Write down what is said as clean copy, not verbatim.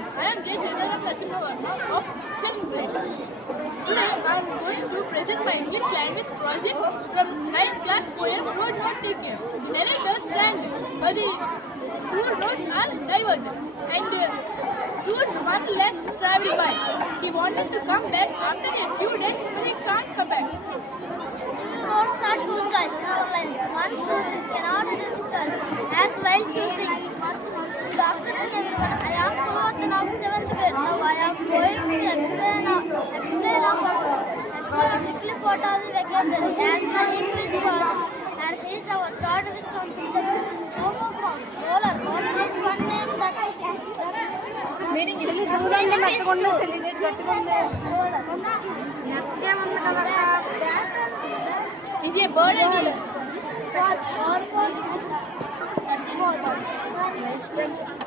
everyone. I am J. Sridharan Narasimhavarma of 7th grade. Today I am going to present my English language project from 9th class poem Road Not Taken. The narrator stand, but the two roads are divergent and choose one less traveled by. He wanted to come back after a few days, but he can't come back. Two roads are two choices, so lines. One choosing cannot do choice, as while choosing. Good afternoon, everyone. I am Purvathan of 7th grade. Now I am going to explain what are the vocabulary as my English was, and he is our chart with some features. Roller is one name that meaning is two. Is a bird and Or